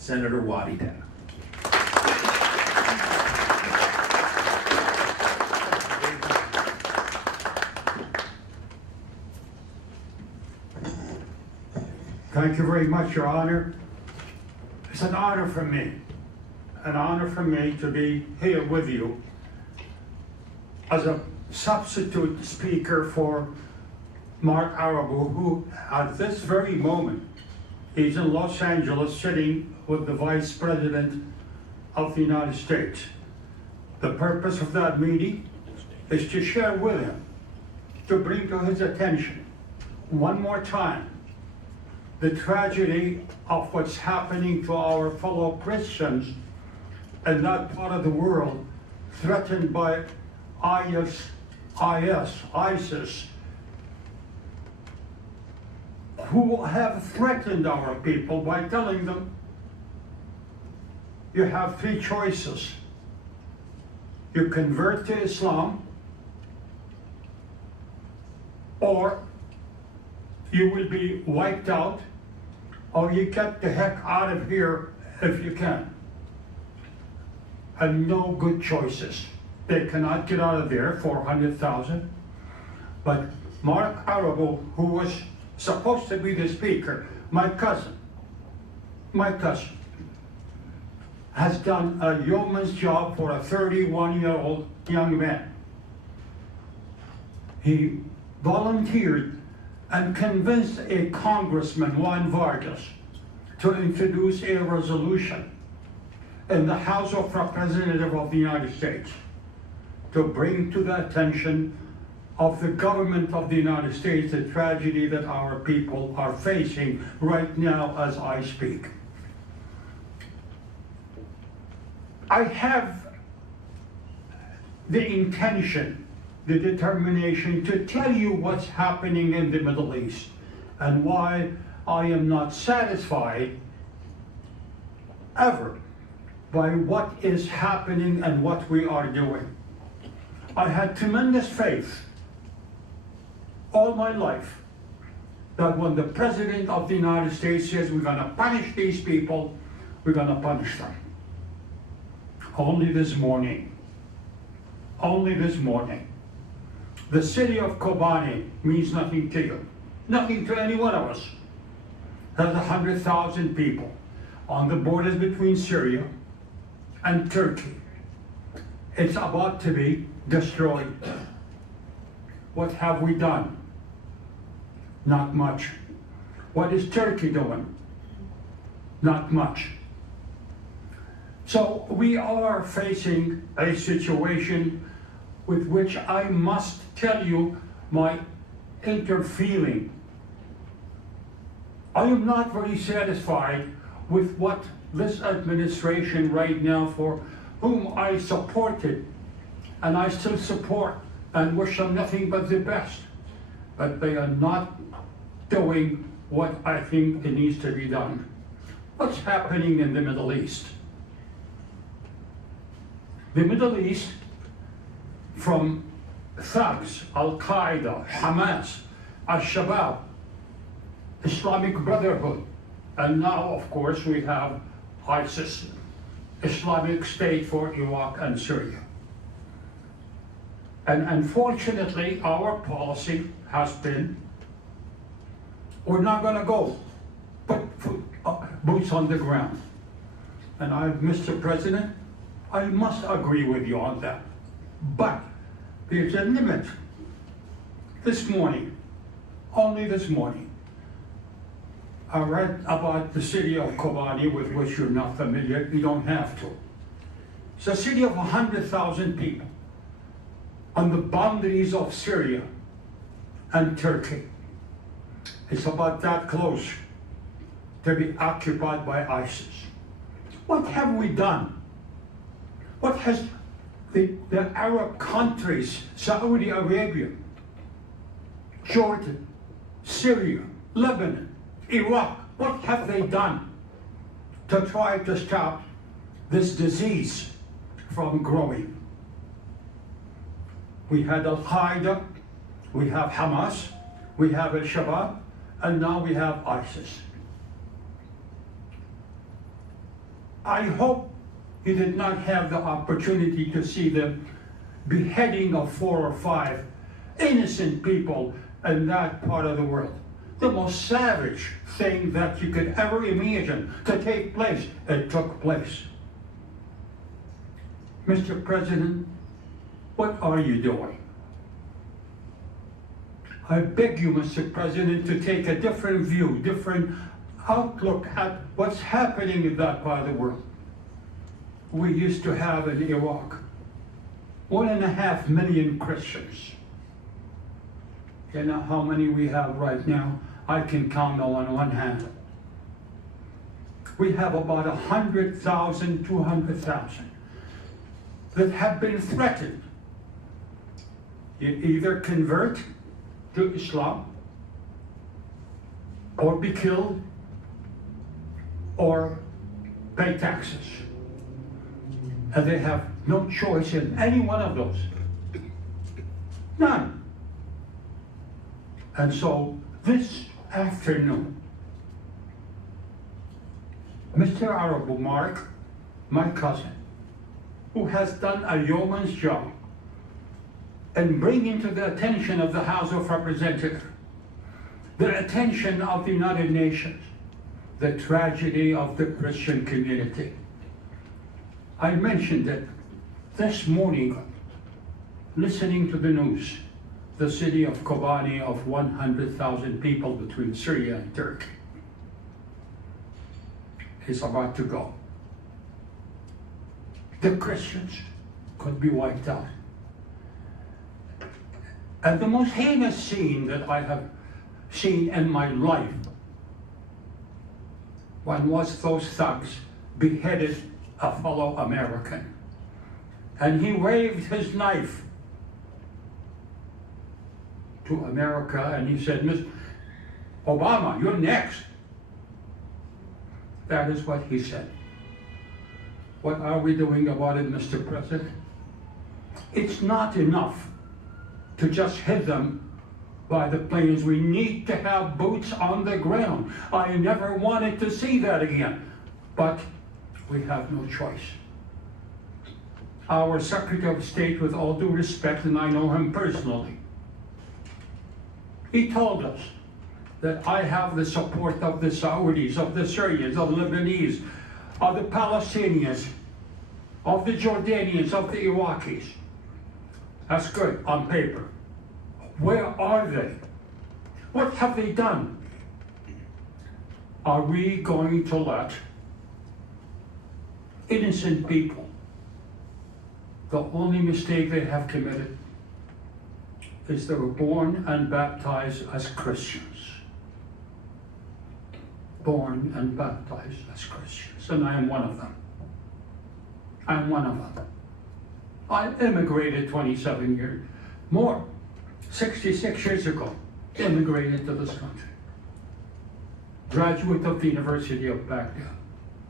Senator Wadie. Thank you very much, Your Honor. It's an honor for me to be here with you as a substitute speaker for Mark Arabu, who at this very moment is in Los Angeles sitting with the Vice President of the United States. The purpose of that meeting is to share with him, to bring to his attention one more time the tragedy of what's happening to our fellow Christians in that part of the world threatened by ISIS, who have threatened our people by telling them, you have three choices. You convert to Islam, or you will be wiped out, or you get the heck out of here if you can. And no good choices. They cannot get out of there, 400,000. But Mark Arabu, who was supposed to be the speaker, my cousin, has done a yeoman's job for a 31-year-old young man. He volunteered and convinced a congressman, Juan Vargas, to introduce a resolution in the House of Representatives of the United States to bring to the attention of the government of the United States the tragedy that our people are facing right now as I speak. I have the intention, the determination to tell you what's happening in the Middle East and why I am not satisfied ever by what is happening and what we are doing. I had tremendous faith all my life that when the President of the United States says we're going to punish these people, we're going to punish them. Only this morning, the city of Kobani means nothing to you, nothing to any one of us. There's 100,000 people on the borders between Syria and Turkey. It's about to be destroyed. What have we done? Not much. What is Turkey doing? Not much. So we are facing a situation with which I must tell you my inner feeling. I am not very satisfied with what this administration right now, for whom I supported and I still support and wish them nothing but the best, but they are not doing what I think it needs to be done. What's happening in the Middle East? The Middle East, from thugs, Al-Qaeda, Hamas, Al-Shabaab, Islamic Brotherhood, and now, of course, we have ISIS, Islamic State for Iraq and Syria. And unfortunately, our policy has been, we're not going to go put boots on the ground. And Mr. President, I must agree with you on that. But there's a limit. This morning, only this morning, I read about the city of Kobani, with which you're not familiar. You don't have to. It's a city of 100,000 people on the boundaries of Syria and Turkey. It's about that close to be occupied by ISIS. What have we done? What has the Arab countries, Saudi Arabia, Jordan, Syria, Lebanon, Iraq, what have they done to try to stop this disease from growing? We had Al-Qaeda, we have Hamas, we have Al-Shabaab, and now we have ISIS. I hope he did not have the opportunity to see the beheading of 4 or 5 innocent people in that part of the world. The most savage thing that you could ever imagine to take place, it took place. Mr. President, what are you doing? I beg you, Mr. President, to take a different view, different outlook at what's happening in that part of the world. We used to have in Iraq 1.5 million Christians. You know how many we have right now? I can count on one hand. We have about 100,000, 200,000 that have been threatened. You either convert to Islam or be killed or pay taxes. And they have no choice in any one of those. None. And so this afternoon, Mr. Arabo Mark, my cousin, who has done a yeoman's job in bringing to the attention of the House of Representatives, the attention of the United Nations, the tragedy of the Christian community. I mentioned it this morning, listening to the news, the city of Kobani of 100,000 people between Syria and Turkey is about to go. The Christians could be wiped out. And the most heinous scene that I have seen in my life was those thugs beheaded a fellow American. And he waved his knife to America and he said, Mr. Obama, you're next. That is what he said. What are we doing about it, Mr. President? It's not enough to just hit them by the planes. We need to have boots on the ground. I never wanted to see that again, but we have no choice. Our Secretary of State, with all due respect, and I know him personally, he told us that I have the support of the Saudis, of the Syrians, of the Lebanese, of the Palestinians, of the Jordanians, of the Iraqis. That's good on paper. Where are they? What have they done? Are we going to let innocent people, the only mistake they have committed is they were born and baptized as Christians. Born and baptized as Christians. And I am one of them. I'm one of them. I immigrated 27 years, more, 66 years ago, immigrated to this country. Graduate of the University of Baghdad.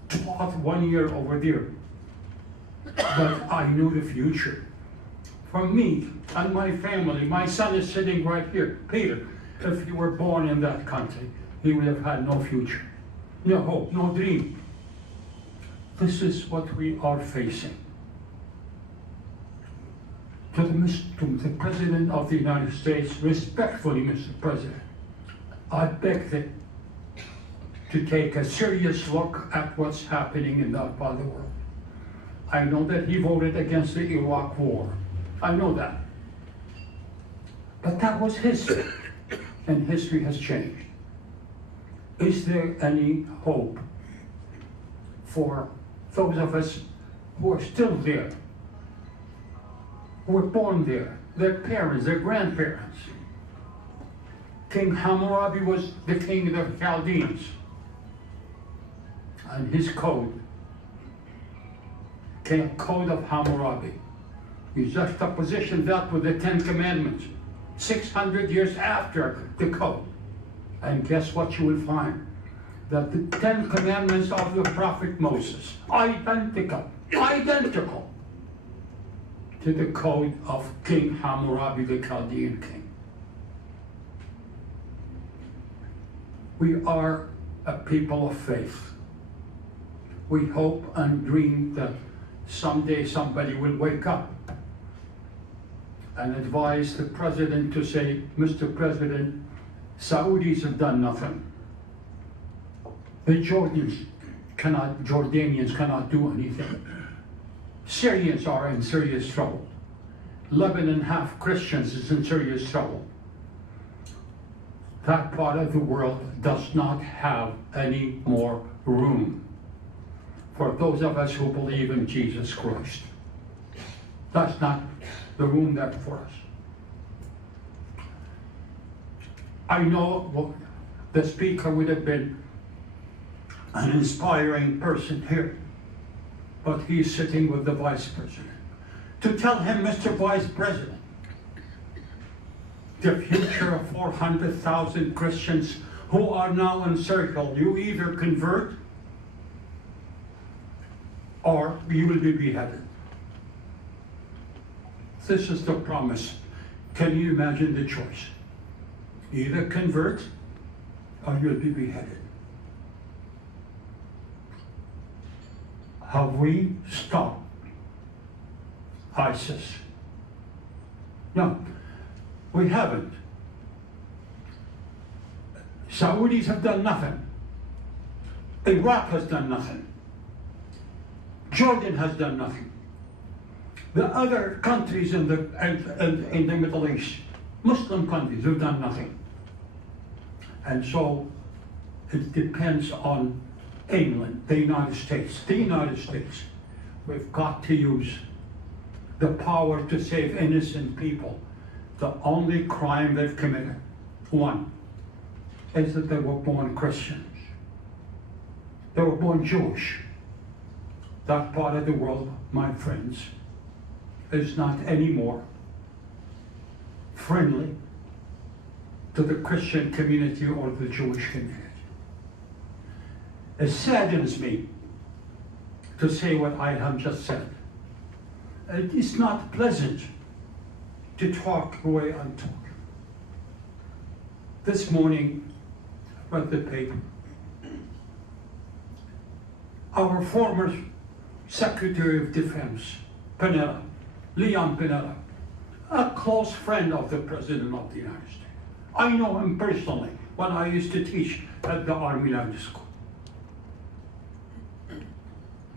Taught 1 year over there. But I knew the future. For me and my family, my son is sitting right here. Peter, if he were born in that country, he would have had no future, no hope, no dream. This is what we are facing. To the President of the United States, respectfully, Mr. President, I beg that to take a serious look at what's happening in that part of the world. I know that he voted against the Iraq war. I know that. But that was history, and history has changed. Is there any hope for those of us who are still there, who were born there, their parents, their grandparents? King Hammurabi was the king of the Chaldeans, and his code, Code of Hammurabi, you juxtaposition that with the 10 Commandments, 600 years after the code. And guess what you will find? That the 10 Commandments of the prophet Moses, identical to the code of King Hammurabi, the Chaldean king. We are a people of faith. We hope and dream that someday somebody will wake up and advise the president to say, Mr. President, Saudis have done nothing. The Jordanians cannot do anything. Syrians are in serious trouble. Lebanon, half Christians, is in serious trouble. That part of the world does not have any more room for those of us who believe in Jesus Christ. That's not the room there for us. I know the speaker would have been an inspiring person here, but he's sitting with the vice president. To tell him, Mr. Vice President, the future of 400,000 Christians who are now encircled, you either convert or you will be beheaded. This is the promise. Can you imagine the choice? Either convert or you'll be beheaded. Have we stopped ISIS? No, we haven't. Saudis have done nothing. Iraq has done nothing. Jordan has done nothing. The other countries in the Middle East, Muslim countries, have done nothing. And so it depends on England, the United States. The United States, we've got to use the power to save innocent people. The only crime they've committed, one, is that they were born Christians. They were born Jewish. That part of the world, my friends, is not anymore friendly to the Christian community or the Jewish community. It saddens me to say what I have just said. It is not pleasant to talk the way I'm talking. This morning, I read the paper. Our former Secretary of Defense, Panetta, Leon Panetta, a close friend of the President of the United States. I know him personally when I used to teach at the Army Language School.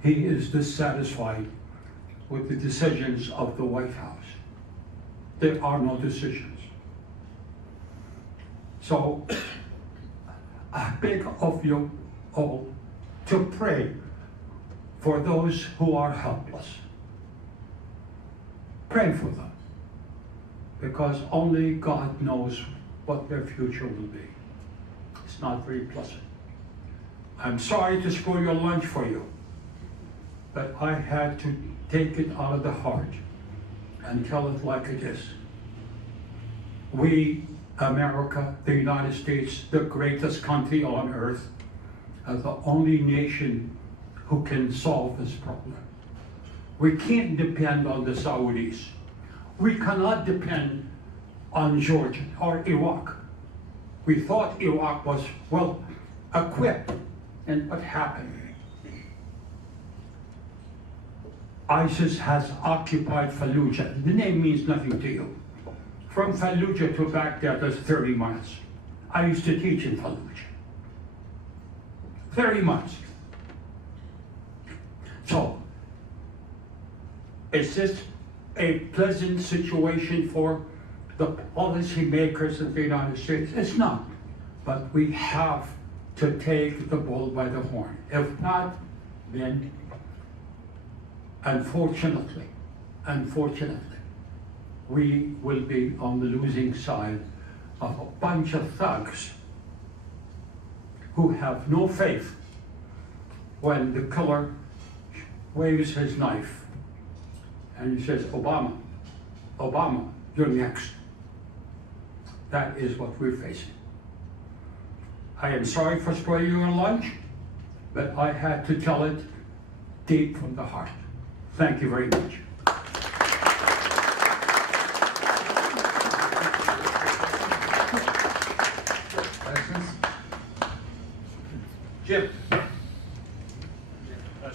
He is dissatisfied with the decisions of the White House. There are no decisions. So I beg of you all to pray for those who are helpless. Pray for them, because only God knows what their future will be. It's not very pleasant. I'm sorry to spoil your lunch for you, but I had to take it out of the heart and tell it like it is. We, America, the United States, the greatest country on earth, are the only nation who can solve this problem. We can't depend on the Saudis. We cannot depend on Jordan or Iraq. We thought Iraq was well equipped, and what happened? ISIS has occupied Fallujah. The name means nothing to you. From Fallujah to Baghdad, that's 30 miles. I used to teach in Fallujah. 30 miles. So, is this a pleasant situation for the policymakers of the United States? It's not. But we have to take the bull by the horn. If not, then unfortunately, we will be on the losing side of a bunch of thugs who have no faith when the killer waves his knife and he says, Obama, you're next. That is what we're facing. I am sorry for spoiling your lunch, but I had to tell it deep from the heart. Thank you very much. Questions? Jim.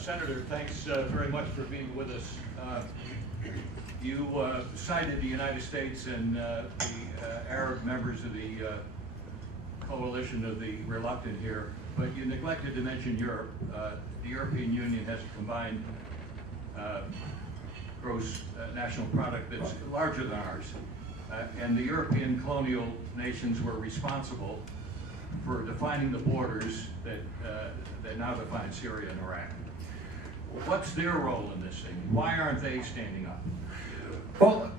Senator, thanks very much for being with us. You cited the United States and the Arab members of the coalition of the reluctant here, but you neglected to mention Europe. The European Union has a combined gross national product that's larger than ours. And the European colonial nations were responsible for defining the borders that now define Syria and Iraq. What's their role in this thing? Why aren't they standing up? Well,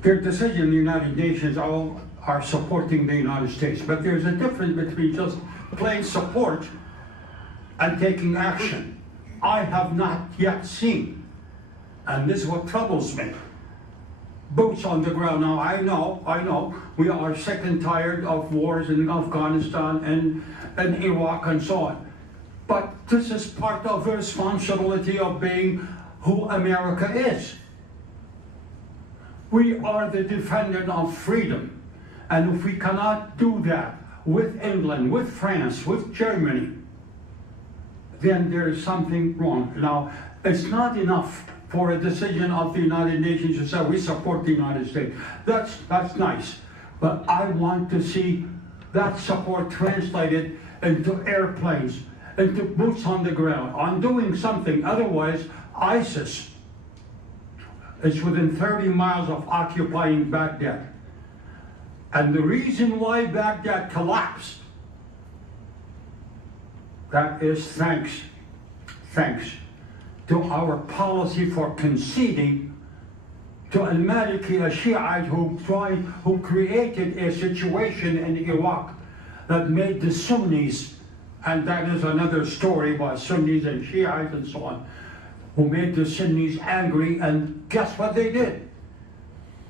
their decision, the United Nations all are supporting the United States, but there's a difference between just plain support and taking action. I have not yet seen, and this is what troubles me, boots on the ground. Now, I know, we are sick and tired of wars in Afghanistan and Iraq and so on. But this is part of the responsibility of being who America is. We are the defender of freedom. And if we cannot do that with England, with France, with Germany, then there is something wrong. Now, it's not enough for a decision of the United Nations to say we support the United States. That's nice. But I want to see that support translated into airplanes, into boots on the ground, on doing something. Otherwise, ISIS is within 30 miles of occupying Baghdad. And the reason why Baghdad collapsed, that is thanks to our policy for conceding to al-Maliki, a Shiite who created a situation in Iraq that made the Sunnis, and that is another story about Sunnis and Shiites and so on, who made the Sunnis angry, and guess what they did?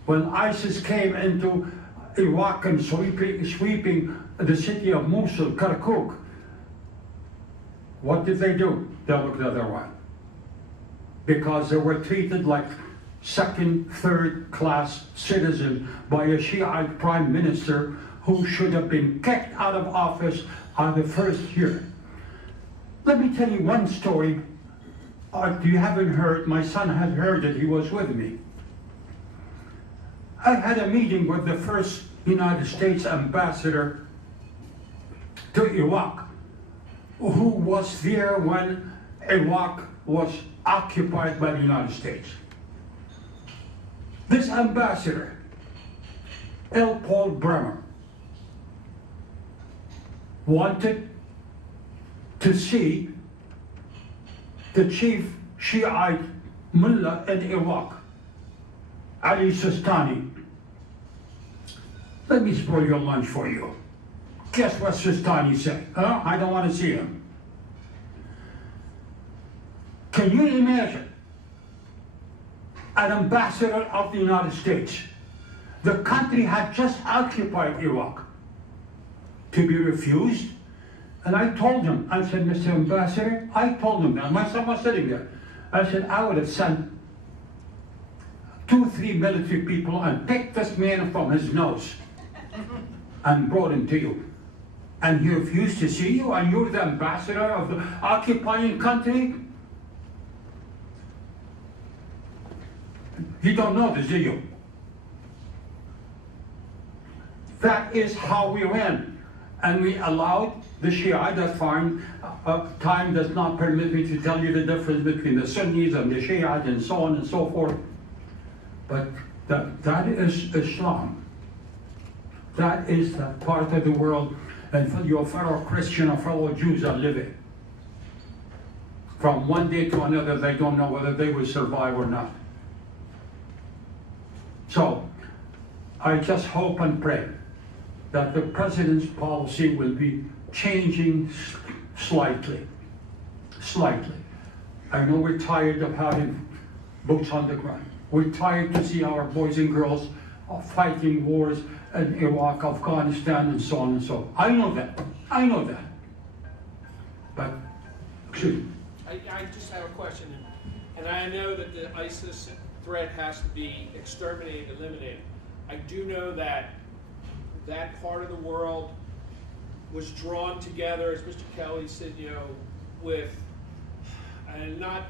When ISIS came into Iraq and sweeping the city of Mosul, Kirkuk, what did they do? They looked the other way. Because they were treated like second, third class citizens by a Shiite prime minister who should have been kicked out of office on the first year. Let me tell you one story. You haven't heard, my son had heard it, he was with me. I had a meeting with the first United States ambassador to Iraq, who was there when Iraq was occupied by the United States. This ambassador, L. Paul Bremer, wanted to see the chief Shiite mullah in Iraq, Ali Sistani. Let me spoil your lunch for you. Guess what Sistani said? Huh? I don't want to see him. Can you imagine an ambassador of the United States? The country had just occupied Iraq, to be refused. And I told him, I said, Mr. Ambassador, I told him that. My son was sitting there. I said, I would have sent 2 or 3 military people and picked this man from his nose and brought him to you. And he refused to see you, and you're the ambassador of the occupying country? You don't know this, do you? That is how we ran. And we allowed the Shia, that's fine. Time does not permit me to tell you the difference between the Sunnis and the Shiites and so on and so forth. But that is Islam. That is the part of the world, and your fellow Christian or fellow Jews are living. From one day to another, they don't know whether they will survive or not. So, I just hope and pray that the President's policy will be changing slightly. I know we're tired of having boots on the ground. We're tired to see our boys and girls fighting wars in Iraq, Afghanistan, and so on and so on. I know that. But, excuse me. I just have a question, and I know that the ISIS threat has to be exterminated, eliminated. I do know that that part of the world was drawn together, as Mr. Kelly said, with and not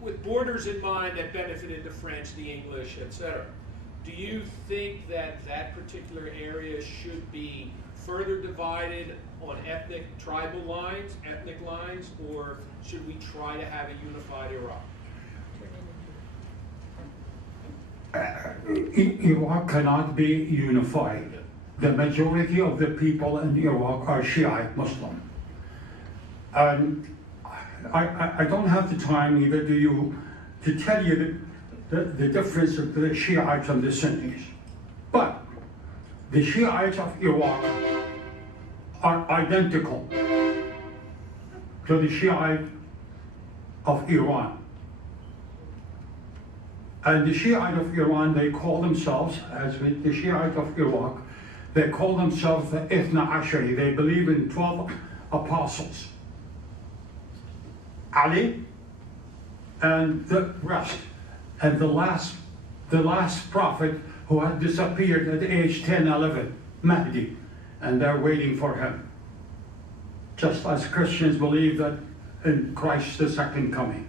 with borders in mind that benefited the French, the English, etc. Do you think that that particular area should be further divided on ethnic, tribal lines, ethnic lines, or should we try to have a unified Iraq? Iraq cannot be unified. The majority of the people in Iraq are Shiite Muslim. And I don't have the time, neither do you, to tell you the difference of the Shiites and the Sunnis. But the Shiites of Iraq are identical to the Shiite of Iran. And the Shiite of Iran, they call themselves, as with the Shiite of Iraq, they call themselves the Ithna Ashari. They believe in 12 apostles. Ali and the rest. And the last prophet who had disappeared at age 10, 11, Mahdi. And they're waiting for him. Just as Christians believe that in Christ the second coming.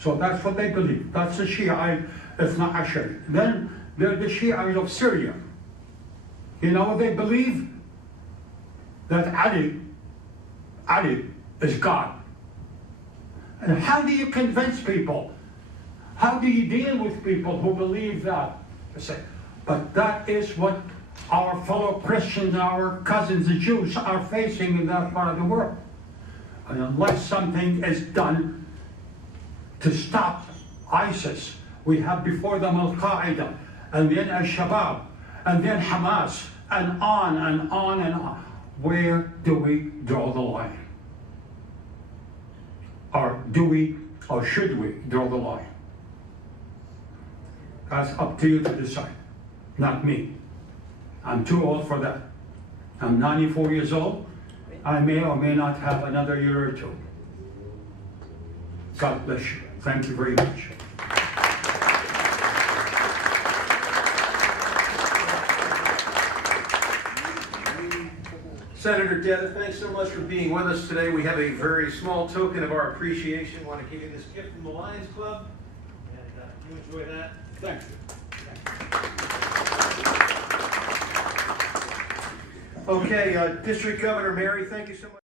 So that's what they believe. That's the Shiite Ithna Ashari. Then they're the Shiite of Syria. You know what they believe? That Ali is God. And how do you convince people? How do you deal with people who believe that? But that is what our fellow Christians, our cousins, the Jews, are facing in that part of the world. And unless something is done to stop ISIS, we have before them Al-Qaeda, and then Al-Shabaab, and then Hamas, and on and on and on. Where do we draw the line? Or do we, or should we draw the line? That's up to you to decide, not me. I'm too old for that. I'm 94 years old. I may or may not have another year or two. God bless you. Thank you very much. Senator Deddeh, thanks so much for being with us today. We have a very small token of our appreciation. I want to give you this gift from the Lions Club, and you enjoy that. Thank you. Okay, District Governor Mary, thank you so much.